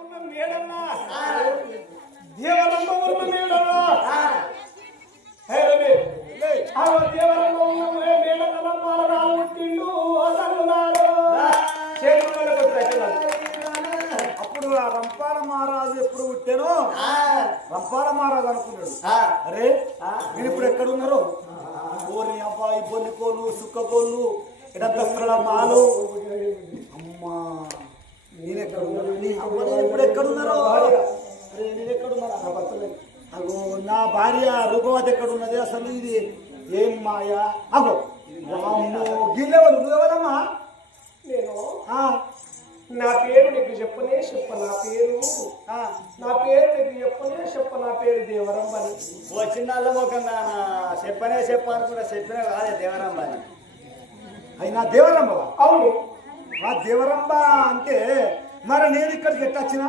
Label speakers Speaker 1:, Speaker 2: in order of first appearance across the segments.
Speaker 1: ఉన్న మేడన్నా దేవరంలో ఉన్న మేడన్నా హే రవి ఆ దేవరంలో ఉన్న మేడన్నా మాలరాలు పుట్టిండు అసలున్నారు.
Speaker 2: అప్పుడు ఆ రంపాల మహారాజు ఎప్పుడు పుట్టానో? రంపాల మహారాజు అనుకున్నాడు. అరే మీరు ఇప్పుడు ఎక్కడ ఉన్నారు ఓరి అబ్బాయి బొల్లి కోళ్ళు సుక్క కోళ్ళు ఇడంతస్తుల మాలు. అమ్మా. నేను ఎక్కడ నేను ఇప్పుడు ఎక్కడ ఉన్నారో అరే నేను ఎక్కడ ఉన్నాను నా. అగో నా భార్య రూపవతి ఎక్కడ ఉన్నది అసలు ఇది? ఏం మాయా? అగో వామ్మో గిల్లెవరు నువ్వెవరమ్మా
Speaker 1: నేను? నా పేరు నీకు చెప్పనే చెప్ప నా పేరు. నా పేరు నీకు చెప్పనే చెప్ప నా పేరు దేవరం అని
Speaker 3: ఓ చిన్న అల్లమోకంగా చెప్పనే చెప్పాను కూడా చెప్పినా కాదే దేవరాంబ అని
Speaker 2: అయినా దేవరంబవా?
Speaker 1: అవును.
Speaker 2: ఆ దేవరంబ అంటే మరి నేను ఇక్కడికి ఎట్లా వచ్చినా?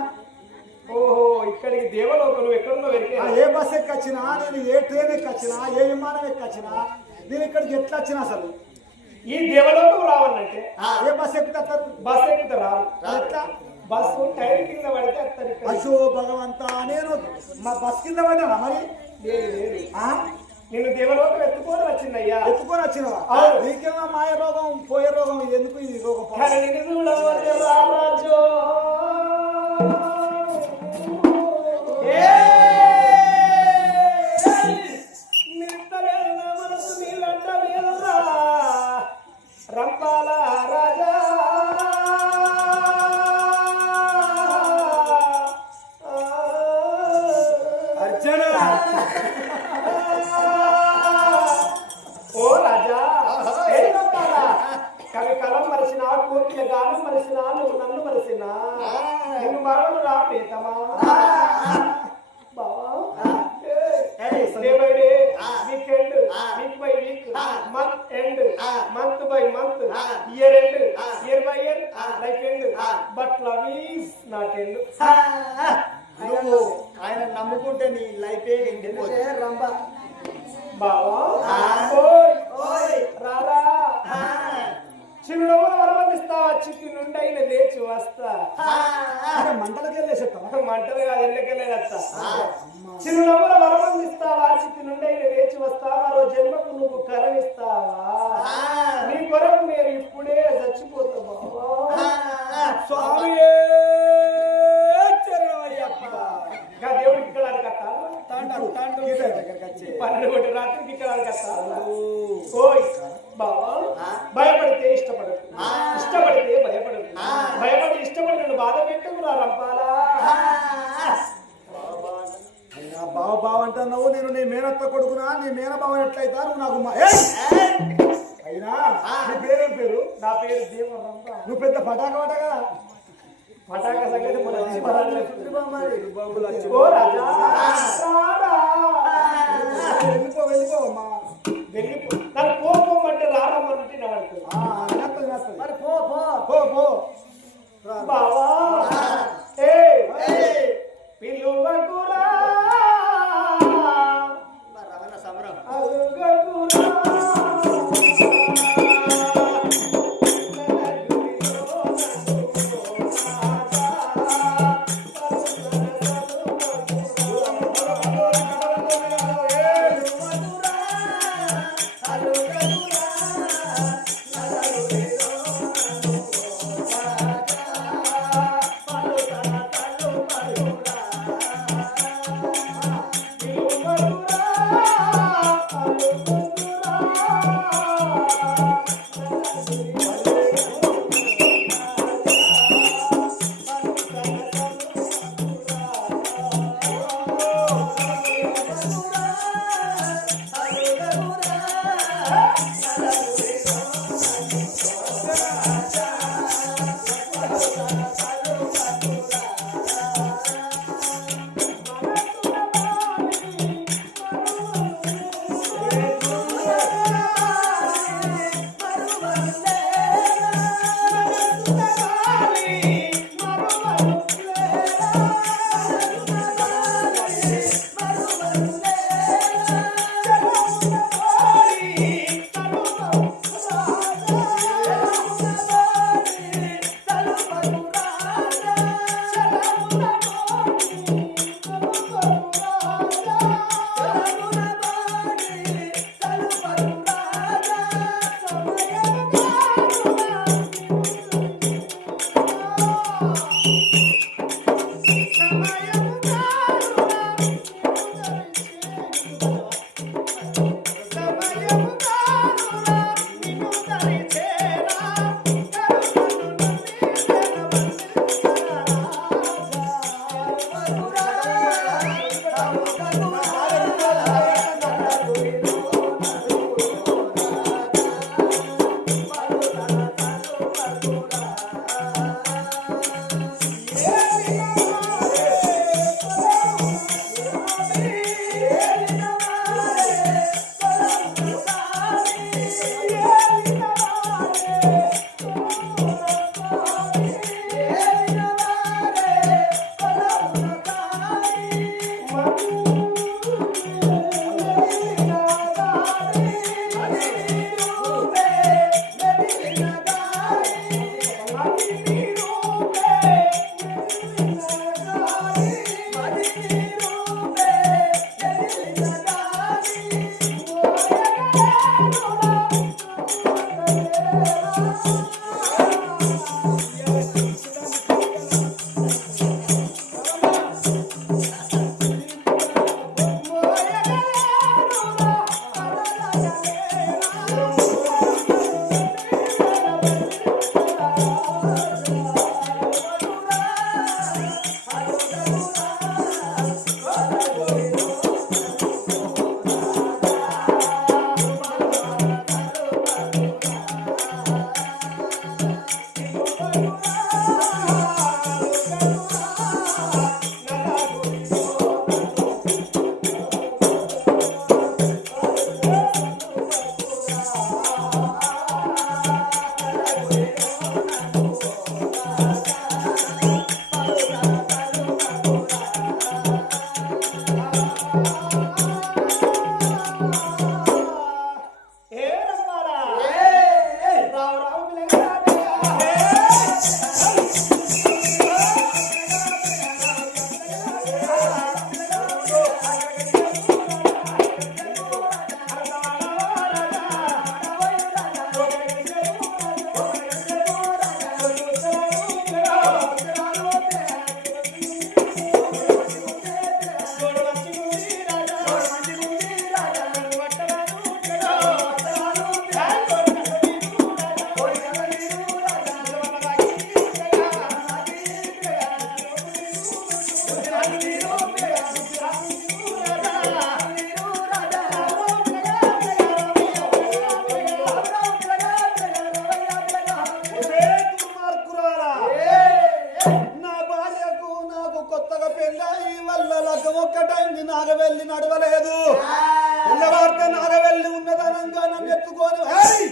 Speaker 1: ఓహో ఇక్కడికి దేవలోకలు ఎక్కడున్నో
Speaker 2: ఏ బస్ ఎక్కి వచ్చినా నేను ఏ ట్రైన్ ఎక్కి వచ్చినా ఏ విమానం ఎక్కి వచ్చినా నేను ఇక్కడికి ఎట్లా వచ్చినా అసలు?
Speaker 1: ఈ దేవలోకం రావాలంటే
Speaker 2: ఏ బస్ ఎక్కితే అత్తరు?
Speaker 1: బస్ ఎక్కితే రాదు.
Speaker 2: ఎట్లా?
Speaker 1: బస్సు టైర్ కింద పడితే అత్తరు
Speaker 2: అశో భగవంతా నేను మా బస్ కింద పడ్డానా మరి?
Speaker 1: లేదు? నేను దేవలోకం ఎత్తుకొని వచ్చిందయ్యా.
Speaker 2: ఎత్తుకొని వచ్చినవా. నీకేమో మాయ రోగం పోయే రోగం ఎందుకు ఇది రోగం
Speaker 1: కోరిక గానం మరిసిన నువ్వు నన్ను మరిసిన. నిన్ను మరవను రా
Speaker 3: ఏయ్,
Speaker 1: day by day week end week by week month end month by month year end year by year life end. But love is not end.
Speaker 3: నువ్వు ఆయన నమ్ముకుంటే నీ లైఫే ఎండిపోతుంది
Speaker 2: రంబ.
Speaker 1: బావా. రారా. చిరునవ్వులు వరమందిస్తావా చిట్టి నుండి అయిన లేచి వస్తా.
Speaker 2: అంటే మంటలకి వెళ్ళేసేస్తావా?
Speaker 1: మంటలు కాదు ఎల్లకెళ్ళేదత్త చిరునవ్వుల వరమందిస్తావా చిట్టి నుండి అయిన లేచి వస్తా మరో జన్మకు నువ్వు కరణిస్తావా నీ కొరకు నేను ఇప్పుడే చచ్చిపోతా బావా.
Speaker 2: స్వామి
Speaker 1: దేవుడికి ఇక్కడ కట్టాలా పన్నెండు రాత్రికి ఇక్కడ కట్టాలా ఓయ్. బావా భయపడితే ఇష్టపడదు ఇష్టపడితే భయపడదు భయపడి ఇష్టపడి నన్ను బాధ పెట్టకు రా రంపాలా.
Speaker 2: బావ బావ అంటున్నావు నేను నీ మేనత్త కొడుకునా? నీ మేన ఎట్లయితా నువ్వు నాకు! అయినా నీ పేరేం పేరు?
Speaker 1: నా పేరు దేవ రంప
Speaker 2: నువ్వు పెద్ద పటాక పట కదా
Speaker 1: పటాక సంగతి.
Speaker 2: వెళ్ళిపో వెళ్ళిపో మా
Speaker 1: వెళ్ళిపో.
Speaker 2: వినత్తది, వినత్తది.
Speaker 3: మరి పో పో.
Speaker 2: పో పో. Chega. don't know. కొత్తగా పెళ్ళి వల్ల లగ్గం ఒక్కటైంది నాగవెల్లి నడవలేదు. పిల్లవార్తె నాగవెల్లి ఉన్నదనంగా నన్ను ఎత్తుకొని ఏయ్!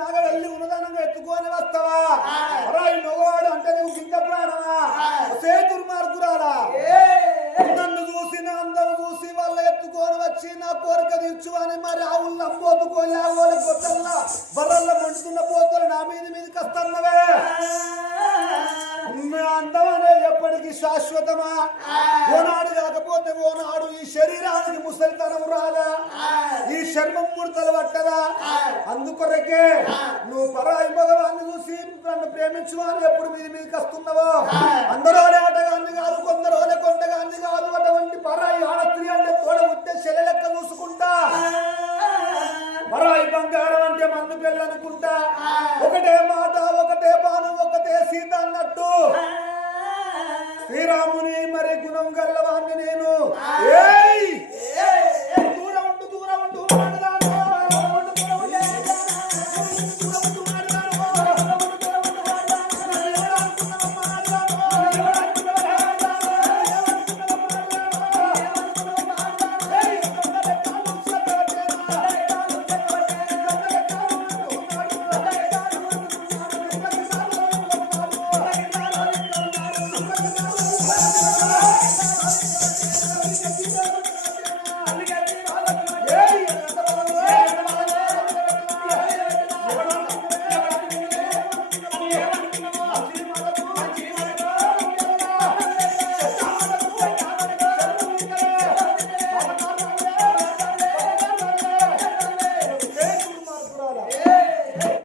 Speaker 2: నాగవెల్లి ఉన్నదనంగా ఎత్తుకొని వస్తావా? రాయి మగవాడు అంటే నువ్వు గింత ప్రాణమా? ఒసే దుర్మార్గురాలా? నన్ను చూసి అందరూ చూసి వాళ్ళ ఎత్తుకొని వచ్చి నా కోరిక తీర్చు అని మరి ఆవులు నమ్మోతుకొని ఆవుల గొడ్డల్లా బర్రల్లో మండుతున్న పోతలు నా మీద మీదకి వస్తున్నవే అందం అనేది ఎప్పటికీ శాశ్వతమా? ఓనాడు కాకపోతే ఓనాడు ఈ శరీరానికి ముసలితనం రాదా? ఈ శర్మం ముడతలు పట్టదా? అందుకొరకే నువ్వు పరాయి భగవాన్ని చూసి నన్ను ప్రేమించు అని ఎప్పుడు మీద మీదకి వస్తున్నావో? అందరూ ఆటగాన్ని కాదు కొందరు కొండగాన్ని కాదు అటువంటి పరాయి ఆడస్త్రీ అంటే తోడ ఉంటే లెక్క చూసుకుంటా. పరాయి బంగారం అంటే మందు పిల్లనుకుంటా ఒకటే మాట রামনে